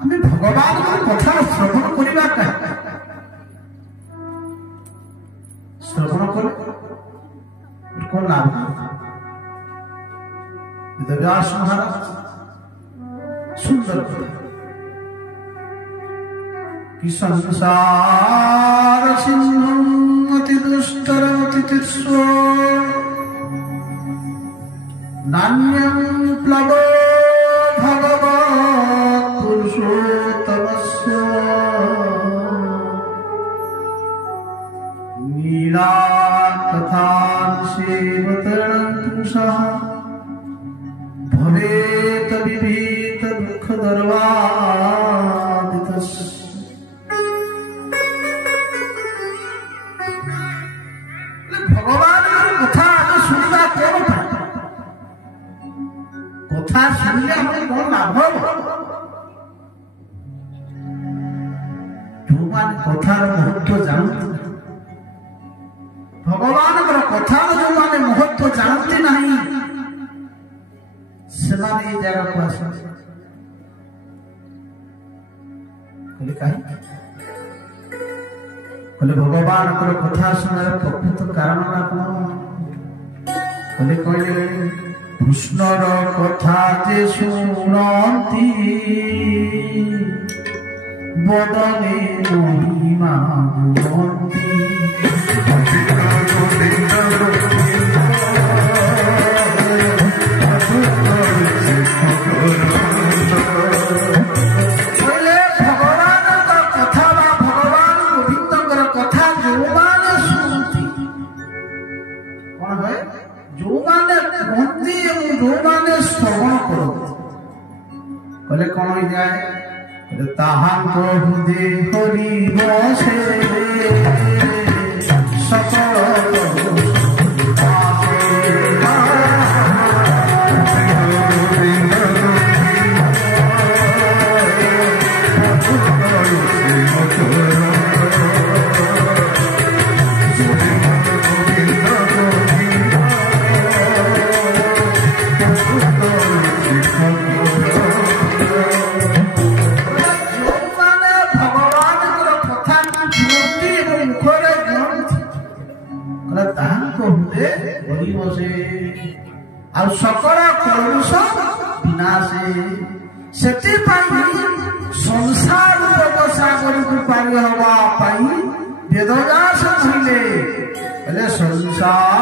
आम भगवान कथा श्रवण करवा श्रवण कले कौन लाभ वेदव्यास महाराज सुंदर कथा कि संसार सिंधुम अति दुष्टरम अति तीर्ष्व नान्यं प्लवो भगवत् पुरुषोत्तमस्य नीला तथा सेवतरणं सह भवेत विभीत दुःख दर्वादितस्य भगवान कथा सुनवा कौन कथा सुनले हमें कौन लाभ जो मान कथार महत्व जानते भगवान कथार जो माने महत्व जानते नहीं से जगह को आस भगवान कथा सुनार प्रकृत कारण कौन कहले कृष्णर कथा जे शुणती बदने महिमा गुणती कले कौन हो जाए ताहाको हृदय हरि बसे सकल सकल कलुष विनाशे से संसार सागर को पार हवा वेदव्यास कहले संसार